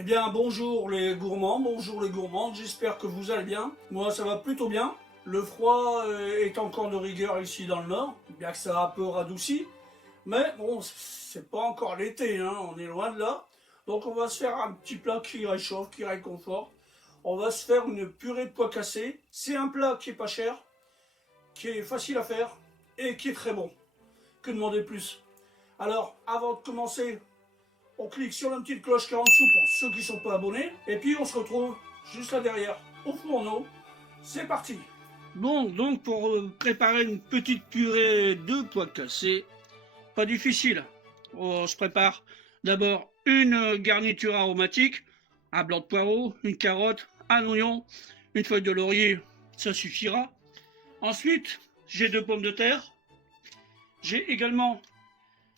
Eh bien, bonjour les gourmands, bonjour les gourmandes, j'espère que vous allez bien. Moi, ça va plutôt bien. Le froid est encore de rigueur ici dans le nord, bien que ça a un peu radouci. Mais bon, c'est pas encore l'été, hein, on est loin de là. Donc on va se faire un petit plat qui réchauffe, qui réconforte. On va se faire une purée de pois cassés. C'est un plat qui est pas cher, qui est facile à faire et qui est très bon. Que demander plus? Alors, avant de commencer, on clique sur la petite cloche qui est en dessous pour ceux qui ne sont pas abonnés. Et puis on se retrouve juste là derrière, au fourneau. C'est parti. Bon, donc pour préparer une petite purée de pois cassés, pas difficile. On se prépare d'abord une garniture aromatique, un blanc de poireau, une carotte, un oignon, une feuille de laurier, ça suffira. Ensuite, j'ai 2 pommes de terre. J'ai également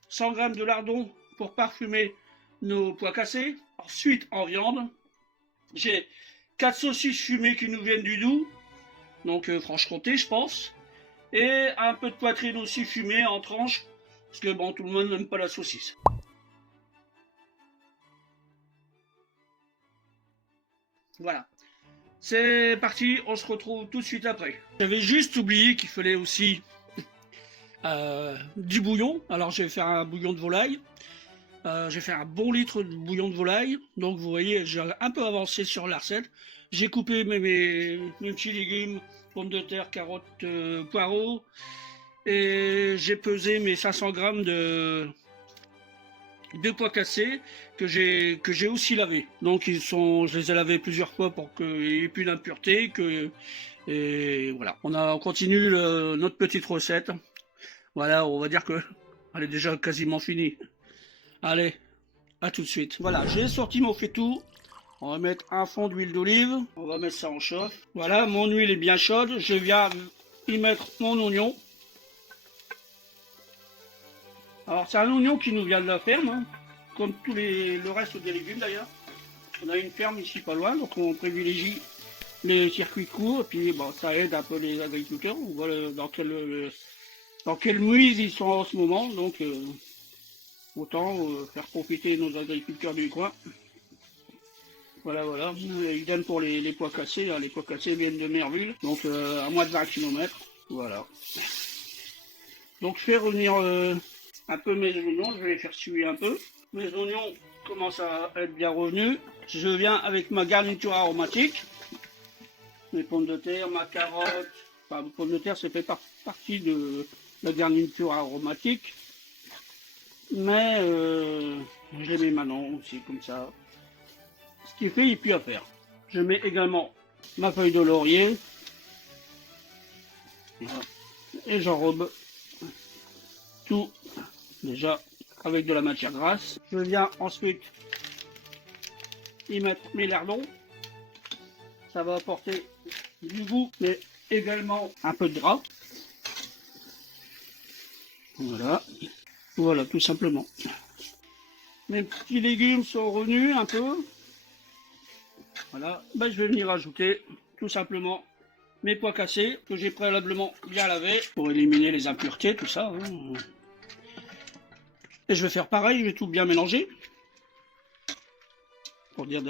100 g de lardons pour parfumer nos pois cassés. Ensuite, en viande, j'ai 4 saucisses fumées qui nous viennent du Doubs, donc Franche-Comté, je pense, et un peu de poitrine aussi fumée en tranches, parce que bon, tout le monde n'aime pas la saucisse. Voilà, c'est parti, on se retrouve tout de suite après. J'avais juste oublié qu'il fallait aussi du bouillon. Alors je vais faire un bouillon de volaille. J'ai fait un bon litre de bouillon de volaille, donc vous voyez, j'ai un peu avancé sur la recette. J'ai coupé mes petits légumes, pommes de terre, carottes, poireaux, et j'ai pesé mes 500 g de pois cassés que j'ai aussi lavé. Donc je les ai lavés plusieurs fois pour qu'il n'y ait plus d'impuretés. Et voilà, on continue notre petite recette. Voilà, on va dire que elle est déjà quasiment finie. Allez, à tout de suite. Voilà, j'ai sorti mon faitout. On va mettre un fond d'huile d'olive. On va mettre ça en chauffe. Voilà, mon huile est bien chaude. Je viens y mettre mon oignon. Alors, c'est un oignon qui nous vient de la ferme, hein, comme le reste des légumes d'ailleurs. On a une ferme ici pas loin, donc on privilégie les circuits courts. Et puis, bon, ça aide un peu les agriculteurs. On voit dans quelle mouise ils sont en ce moment. Donc, autant faire profiter nos agriculteurs du coin. Voilà, voilà. Idem pour les pois cassés. Là. Les pois cassés viennent de Merville, donc à moins de 20 km. Voilà. Donc je fais revenir un peu mes oignons. Je vais les faire suer un peu. Mes oignons commencent à être bien revenus. Je viens avec ma garniture aromatique. Mes pommes de terre, ma carotte. Enfin, mes pommes de terre, ça fait partie de la garniture aromatique. Mais je les mets maintenant aussi comme ça. Ce qui fait, il n'y a plus à faire. Je mets également ma feuille de laurier. Et j'enrobe tout déjà avec de la matière grasse. Je viens ensuite y mettre mes lardons. Ça va apporter du goût, mais également un peu de gras. Voilà. Voilà, tout simplement. Mes petits légumes sont revenus un peu. Voilà, ben, je vais venir ajouter tout simplement mes pois cassés que j'ai préalablement bien lavés pour éliminer les impuretés, tout ça. Hein. Et je vais faire pareil, je vais tout bien mélanger pour dire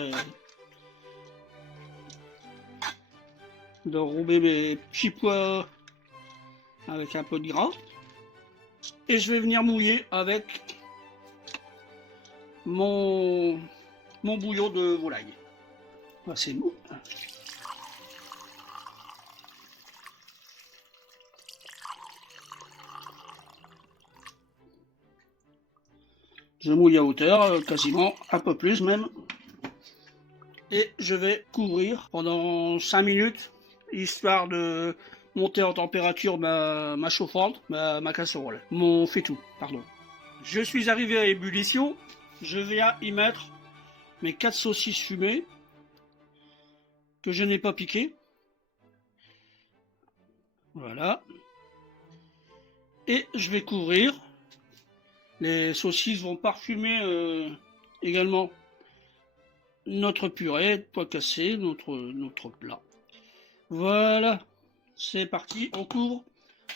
de rouber mes petits pois avec un peu de gras. Et je vais venir mouiller avec mon bouillon de volaille. Ah, c'est bon. Je mouille à hauteur, quasiment, un peu plus même. Et je vais couvrir pendant 5 minutes, histoire de monter en température ma chauffante, ma casserole, mon faitout, pardon. Je suis arrivé à ébullition, je viens y mettre mes 4 saucisses fumées, que je n'ai pas piquées. Voilà. Et je vais couvrir. Les saucisses vont parfumer également notre purée de pois cassés, notre plat. Voilà, c'est parti, on couvre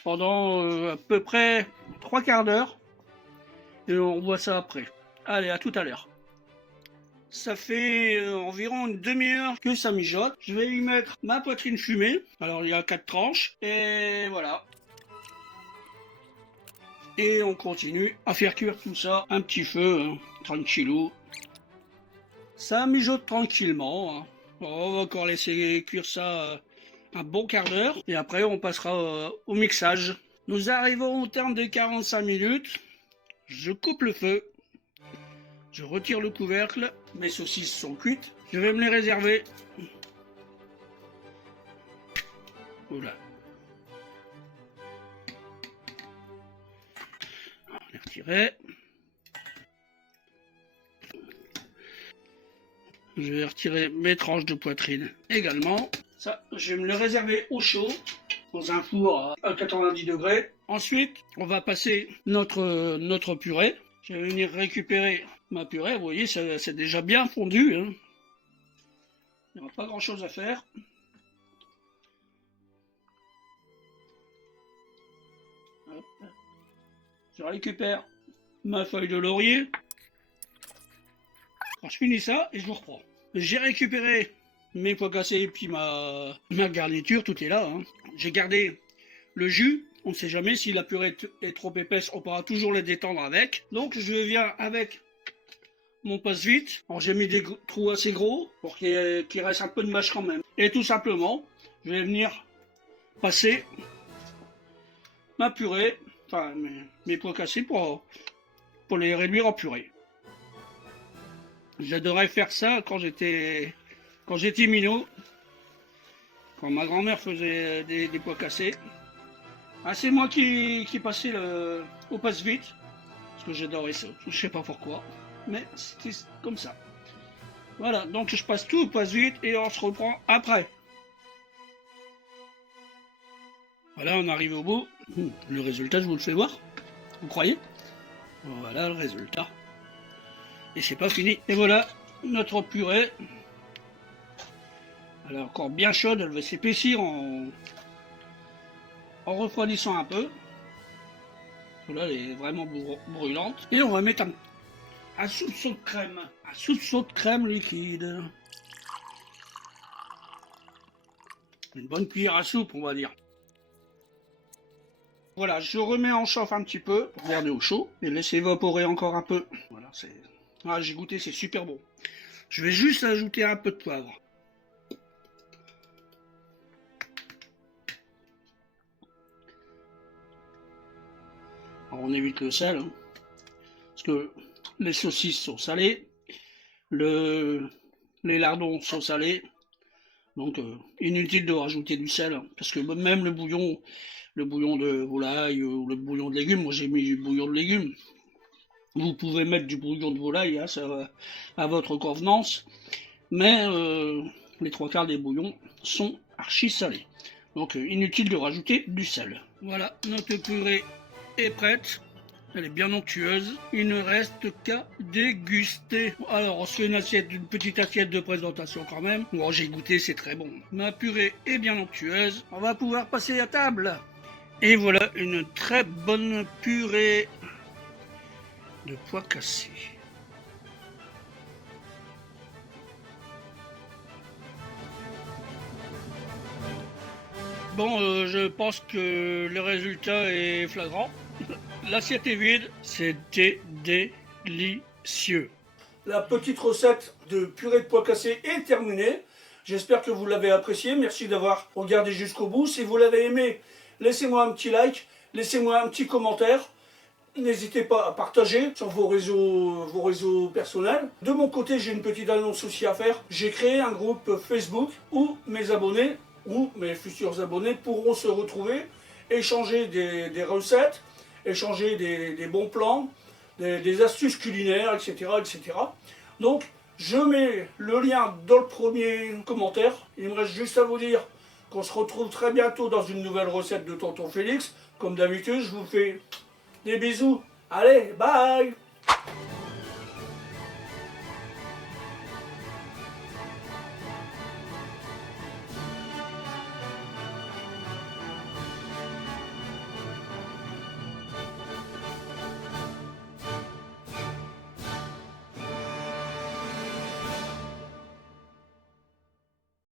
pendant à peu près 3 quarts d'heure et on voit ça après. Allez, à tout à l'heure. Ça fait environ une demi-heure que ça mijote. Je vais y mettre ma poitrine fumée. Alors il y a 4 tranches. Et voilà. Et on continue à faire cuire tout ça. Un petit feu, hein, tranquillou. Ça mijote tranquillement. Hein. On va encore laisser cuire ça un bon quart d'heure. Et après on passera au mixage. Nous arrivons au terme des 45 minutes. Je coupe le feu. Je retire le couvercle, mes saucisses sont cuites, je vais me les réserver. Oula. On les retirer. Je vais retirer mes tranches de poitrine également. Ça, je vais me le réserver au chaud, dans un four à 90 degrés. Ensuite, on va passer notre purée. Je vais venir récupérer ma purée, vous voyez, c'est déjà bien fondu. Hein. Il n'y aura pas grand chose à faire. Hop. Je récupère ma feuille de laurier. Alors, je finis ça et je vous reprends. J'ai récupéré mes pois cassés et puis ma garniture, tout est là. Hein. J'ai gardé le jus. On ne sait jamais si la purée est trop épaisse, on pourra toujours la détendre avec. Donc je viens avec mon passe-vite. Alors j'ai mis des trous assez gros pour qu'il reste un peu de mâche quand même. Et tout simplement, je vais venir passer ma purée, enfin mes pois cassés pour les réduire en purée. J'adorais faire ça quand j'étais minot, quand ma grand-mère faisait des pois cassés. Ah, c'est moi qui passais au passe-vite, parce que j'adorais ça, je sais pas pourquoi, mais c'était comme ça. Voilà, donc je passe tout au passe-vite et on se reprend après. Voilà, on arrive au bout. Le résultat, je vous le fais voir, vous croyez? Voilà le résultat. Et c'est pas fini. Et voilà notre purée. Elle est encore bien chaude, elle va s'épaissir en refroidissant un peu. Là, elle est vraiment brûlante. Et on va mettre un soupçon de crème. Un soupçon de crème liquide. Une bonne cuillère à soupe, on va dire. Voilà, je remets en chauffe un petit peu pour garder au chaud et laisser évaporer encore un peu. Voilà, j'ai goûté, c'est super bon. Je vais juste ajouter un peu de poivre. Alors on évite le sel, hein, parce que les saucisses sont salées, les lardons sont salés, donc inutile de rajouter du sel, hein, parce que même le bouillon de volaille ou le bouillon de légumes, moi j'ai mis du bouillon de légumes. Vous pouvez mettre du bouillon de volaille, hein, ça va à votre convenance, mais les 3/4 des bouillons sont archi salés, donc inutile de rajouter du sel. Voilà, notre purée est prête, elle est bien onctueuse, il ne reste qu'à déguster. Alors on se fait une petite assiette de présentation quand même. Bon, j'ai goûté, c'est très bon. Ma purée est bien onctueuse, on va pouvoir passer à table. Et voilà une très bonne purée de pois cassés. Bon, je pense que le résultat est flagrant. L'assiette est vide, c'était délicieux. La petite recette de purée de pois cassés est terminée. J'espère que vous l'avez appréciée. Merci d'avoir regardé jusqu'au bout. Si vous l'avez aimé, laissez-moi un petit like, laissez-moi un petit commentaire. N'hésitez pas à partager sur vos réseaux personnels. De mon côté, j'ai une petite annonce aussi à faire. J'ai créé un groupe Facebook où mes abonnés ou mes futurs abonnés pourront se retrouver, échanger des recettes, échanger des bons plans, des astuces culinaires, etc., etc. Donc, je mets le lien dans le premier commentaire. Il me reste juste à vous dire qu'on se retrouve très bientôt dans une nouvelle recette de Tonton Félix. Comme d'habitude, je vous fais des bisous. Allez, bye!